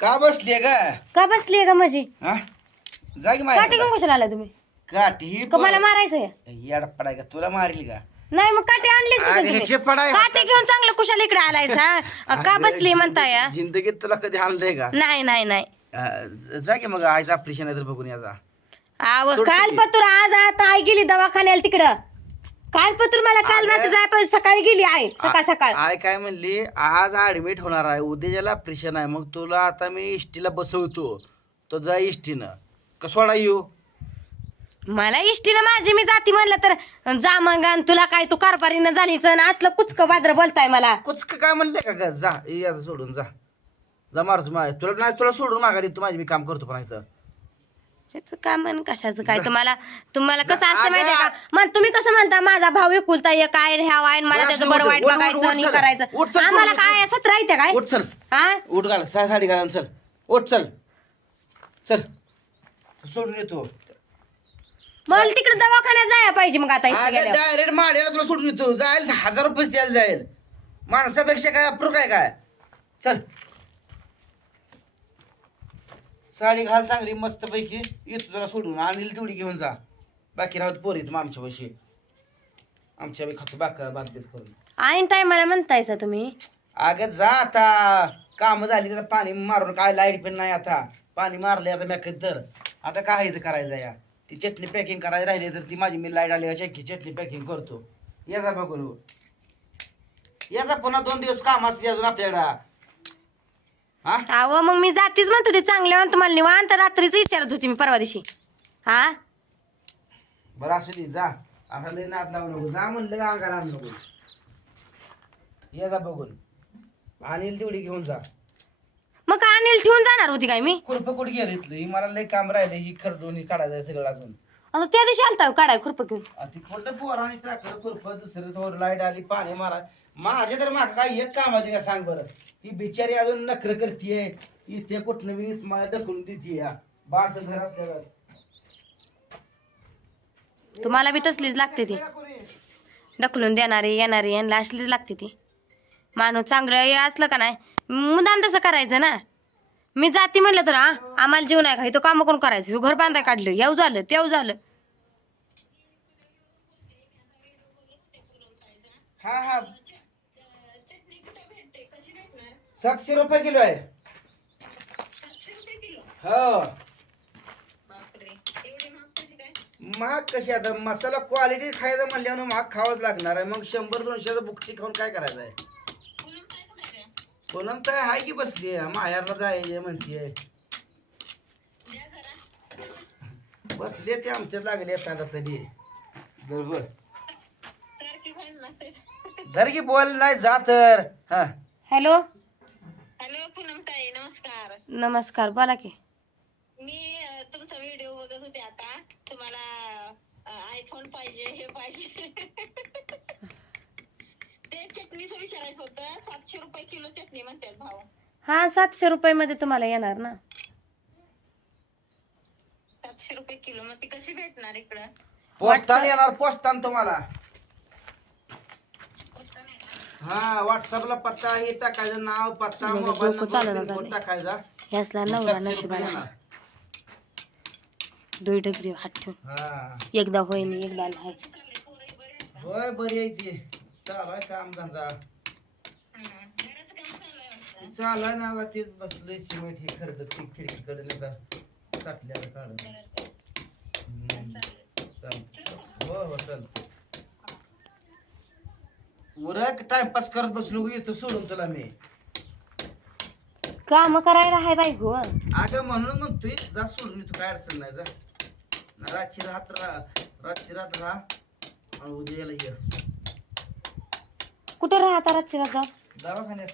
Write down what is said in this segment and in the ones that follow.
का बसली का का बसली का माझी? हा? माहिती घेऊन कशाला आला तुम्ही? काठी का मला मारायचंय? याड पडाय का तुला मारील का? नाही मग काठी आणलीच कशाला तुम्ही? पडाय काठी घेऊन चांगलं कुशाला इकडे आलाय सा का बसली म्हणताय? जिंदगीत तुला कधी आणलंय का? नाही नाही नाही. अं, ज- जा की मग आईचं ऑपरेशन आहे तर बघून याचा आव काल? पतूर आज आता आई गेली दवाखान्याला तिकडं. काल पतूर मला काल. रात्री जाय पाहिजे सकाळी गेली आई. सकाळ सकाळ. आय काय म्हणली? आज ऍडमिट होणार आहे. उद्याच्याला ऑपरेशन आहे मग तुला आता मी इष्टीला बसवतो. तो जा इष्टीनं. कसोडा येऊ? मला इष्टीनं माझी मी जाती म्हणलं तर जा मग तुला काय तू कारभारीनं झालीच आणि असलं कुचक बाद्र बोलताय मला. कुचक काय म्हणले का ग? जा ये सोडून जा. जा मारतो मा तुला नाही तुला सोडून माघारी तू माझी मी काम करतो पण इथं. कशाचं काय म्हण कशाचं काय? तुम्हाला तुम्हाला कसं असतं माहितीये का. मग तुम्ही कसं म्हणता माझा भाऊ एकुलता एक आहे ह्या आहे मला त्याचं बरं वाईट बघायचं आणि. करायचं. आम्हाला काय सत्र येते काय? उठ चल. हा उठ घाल सा साडी घालून चल. उठ चल. चल. सोडून येतो. मला तिकडे दवाखान्यात जायला पाहिजे मग आता इथं गेल्यावर. डायरेक्ट माड्याला तुला सोडून येतो. जाईल हजार रुपये द्यायला जाईल. माणसापेक्षा काय अप्रूप काय काय? चल. साडी घाल चांगली मस्त पैकी येतो तुला सोडून. आणील तेवढी घेऊन जा. बाकी राहत पोरीत मग आमच्या पैसे आमच्या बी खातो बाका बातमीत करून. ऐन टायमाला म्हणतायसा तुम्ही. अगं जा आता. काम झाली तर पाणी मारून काय लाइट पण नाही आता. पाणी मारले आता मी तर. आता काय इथं करायचं या? ती चटणी पॅकिंग करायची राहिली तर ती माझी मी लाइट आली शक्य चटणी पॅकिंग करतो. याचा बघून. याचा पुन्हा दोन दिवस काम असते अजून आपल्याकडं. हा? अहो मग मी जातीच म्हणत होते चांगले म्हणतो तुम्हाला निवांत रात्रीच विचारत होती मी परवा दिवशी. हा? बरं असू दे जा. आता लय नाद लावू नको. जा म्हणलं का अंगाला आणू नको. ये जा बघून. आणील तेवढी घेऊन जा. मग काय अनिल ठेवून जाणार होती काय मी? कुरपं कुठं गेलं इथलं? ही मला लय काम राहिलं ही खरडून ही काढायचं सगळं अजून. आता त्या दिवशी आलता काढाय खुरप घेऊन. आणि ती खोटं पोराने टाकलं खुरपं दुसरं थोर लाइट आली पाणी मारा. माझ्या तर माग काय एक काम आहे का सांग बरं. ती बिचारी अजून नखर करतीये. इथे कुठनं बी मला ढकलून देते या. घर असल्यावर तुम्हाला बी तसलीच लागते ती. ढकलून देणारी येणारी यांना असलीच लागते ती. माणूस चांगलं हे असलं का नाही? मुदाम तसं करायचं ना. मी जाती म्हणलं तर हा आम्हाला जीव नाही का इथं कामं कोण करायचं? ह्यो घर बांधाय काढलं येऊ झालं तेव झालं. हा हा. सातशे रुपये किलो आहे. हो. महाग कशी आता? मसाला क्वालिटी खायचं म्हणल्यानं महाग खावंच लागणार आहे. मग शंभर दोनशेचं बुकटी खाऊन काय करायचं आहे? पूनम तर हाय की बसली माहेरला जायचे म्हणतीये. बसले ते आमच्यात लागले आता तरी. बरोबर धर की बोल नाही जा तर. हा. हॅलो? नमस्कार बोला की. मी अ, तुमचा व्हिडिओ बघत होते आता. तुम्हाला आयफोन पाहिजे हे पाहिजे. ते चटणीचं विचारायचं होतं. सातशे रुपये किलो चटणी म्हणतात भाऊ. हा सातशे रुपये मध्ये तुम्हाला येणार ना. सातशे रुपये किलो मग ती कशी भेटणार इकडं? पोस्टान येणार पोस्टान तुम्हाला. हा व्हॉट्सअपला पत्ता हे टाकायचं नाव पत्ता मोबाईल डोकं नंबर झालंय. टाकायचा. यासला नवरा नशिबाला. दोन डगरी हात ठेवून. हा. एकदा नाही एकदा नाही. होय बरी आहे ती. चालू आहे काम धंदा. चालू आहे. चालू ना तेच बसले सिमेंट हे खरडत ती खिडकीकडे नाही का साठल्याला काढून. हो हो चालतं उरक टाइमपास करत बसलो इथं सोडून तुला मी. काम करायला हाय बाई हो अगं म्हणून म्हणतोय जा सोडून तू काय अडचण नाही जा. ना रातची रात राहा रातची रात राहा. आणि उद्याला ये. कुठं राहता रातची रात जाऊ दवाखान्यात.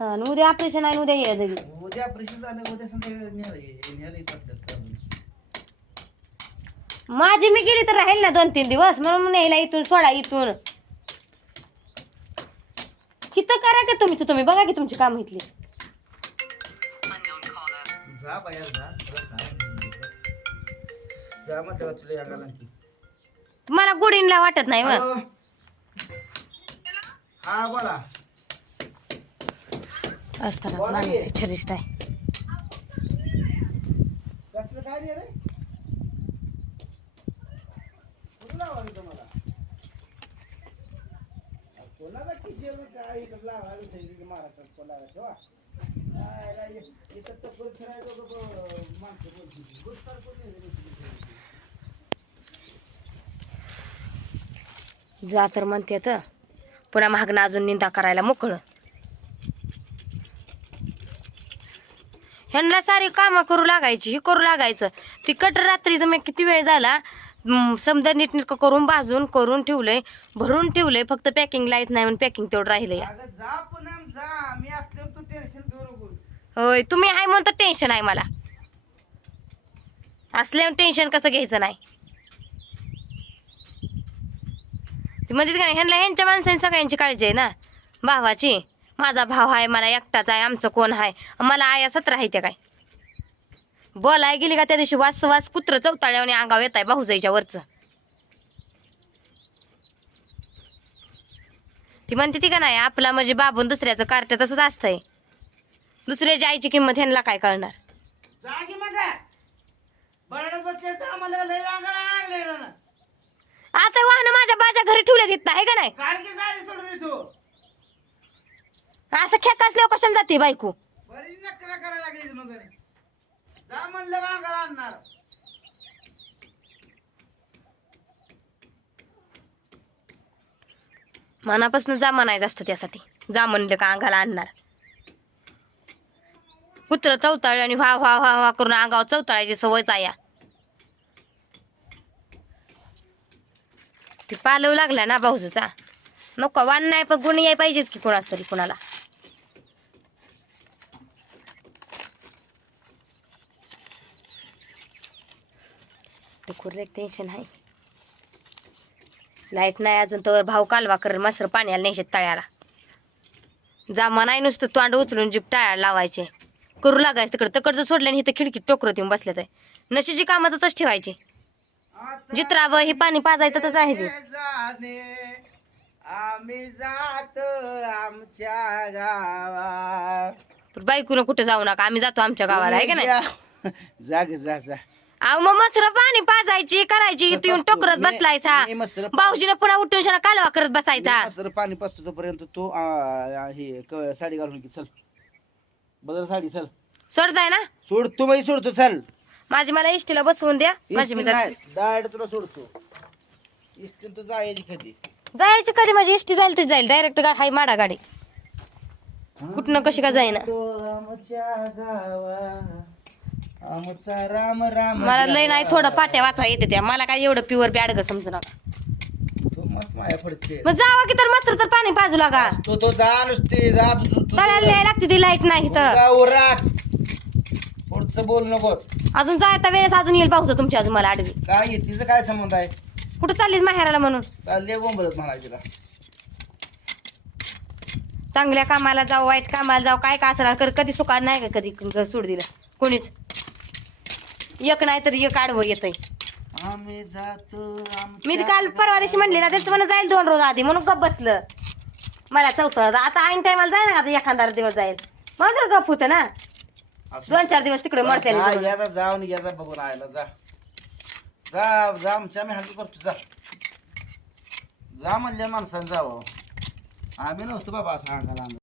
हा आणि उद्या ऑपरेशन आहे आणि उद्या ये उद्या ऑपरेशन झालं उद्या संध्याकाळी न्यायला ये न्यायला येत आपल्याला माझी मी गेली तर राहील ना दोन तीन दिवस. म्हणून न्यायला इथून सोडा इथून. किती करा की तुम्ही तुम्ही बघा की तुमची काम इथली. मला बाहेर वाटत नाही. मग वाटत नाही हा बोला. असतानाच माणूस छरिष्ट आहे मला कोणाला किती काय लावायला कोणाला ठेवा. जा तर म्हणते तर. पुन्हा महागणं अजून निंदा करायला मोकळं. ह्यांना सारी कामं करू लागायची हे करू लागायचं. ती कट रात्रीचं मी किती वेळ झाला? समजा नीटनीटकं करून भाजून करून ठेवलंय भरून ठेवलंय फक्त पॅकिंग लाइट नाही म्हणून पॅकिंग तेवढं राहिलंय अगं जा पुनम जा मी असल्यावर तू टेन्शन घेऊ नको होय तुम्ही आहे म्हणतो टेन्शन आहे मला. असल्या टेन्शन कसं घ्यायचं नाही. ती म्हणते का नाही ह्यांना ह्यांच्या माणसांनी सगळ्यांची काळजी आहे ना. भावाची माझा भाव आहे मला एकटाच आहे आमचं कोण आहे? मला आया सतरा आहे त्या काय. बोलाय गेली का त्या दिवशी वास वास कुत्र चौताळ्याने अंगाव येत आहे भाऊजाईच्या वरचं. ती म्हणते ती का नाही आपला म्हणजे बाबून दुसऱ्याचं कार्ट तसंच असतंय. दुसऱ्याच्या आईची किंमत ह्यांना काय कळणार? जा की मग बरडत बसले तर आम्हाला लय अंगाला लागले ना. आता वाहन माझ्या बाच्या घरी ठेवल्या देत आहे का नाही? की सोडून असं खेक असल्यावर कशाला जाते बायको? बरी नकरा करायला लागली मग. जा म्हणलं का अंगाला आणणार? मनापासून जा म्हणायचं असतं त्यासाठी. जा म्हणलं का अंगाला आणणार? कुत्र चौताळ आणि व्हा व्हा व्हा व्हा करून अंगावर चौताळायची सवयच आहे या. ती पालव लागला ना भाऊजूचा. नको वाण नाही पण गुण याय पाहिजेच की कोणाच तरी कोणाला. एक टेन्शन आहे. लाइट नाही अजून तर भाऊ कालवा कर मसर पाण्याला न्यायचे तळ्याला. जामा नाही नुसतं तोंड उचलून जीप टाळ्याला लावायचे. करू लागायचं तिकडं. तिकडचं सोडल्याने इथं खिडकीत टोकरत येऊन बसले ते नशीची कामं तसंच ठेवायची. जित्रावं हे पाणी पाजायचं जाणे आम्ही जात आमच्या गावा पण बायकोनं कुठं जाऊ नका. आम्ही जातो आमच्या गावाला आहे का नाही? जाग जा जा अहो मग मसर पाणी पाजायची करायची. इथं येऊन टोकरत मी- बसलायचा. मी मसरं- भाऊजीनं पुन्हा उठून शाना कालवा करत बसायचा. सर पाणी पाचतो तोपर्यंत तू आ, आ, हे क- साडी घालून की चल. बदल साडी चल. सोड जाय ना. सोड तू बाई सोडतो चल. माझी मला इष्टीला बसवून द्या. माझी मी जाते. दाड तुला सोडतो इष्टीन तू जायची कधी? जायची कधी? माझी इष्टी जाईल ती जाईल. डायरेक्ट हाय माडा गाडी. कुठनं कशी का जाईना. तो आमच्या गावा आमचा राम राम मला लय नाही. थोडं पाट्या वाचा येते त्या. मला काय एवढं प्युअर बॅड ग समजू नका. मस्त माया पडते. मग जावा की तर मस्त तर पाणी पाजू लागा. तो तो जा नुसते जा तू तू- तू. तळ्याला लिहायला लागते ती लाइट नाही तर जा उरात. पुढचं बोल नको. अजून जायचा वेळेस अजून येईल पाऊस तुमच्या अजून मला आडवी. काय आहे? तिचं काय संबंध आहे? कुठं चाललीस माहेराला म्हणून? चालले बोंबलत म्हणायचं तिला. चांगल्या कामाला जाऊ वाईट कामाला जाऊ काय का असणार? कर कधी सुकार नाही का कधी सोड दिलं कोणीच? एक नाही तर एक आडवं येतंय. आम्ही जातो मी तर काल परवा दिवशी म्हणले ना त्याचं मला जाईल दोन रोज आधी म्हणून गप बसलं. मला चौथं आता ऐन टायमाला जाईल ना आता एखादा दिवस जाईल. मग तर गप होतं ना. दोन चार दिवस तिकडे मरते जाऊन याचा बघून आयला जा. जा जा आमच्या आम्ही हँडल करतो जा. जा म्हणल्या माणसानं जावं. आम्ही नव्हतो बाबा असं.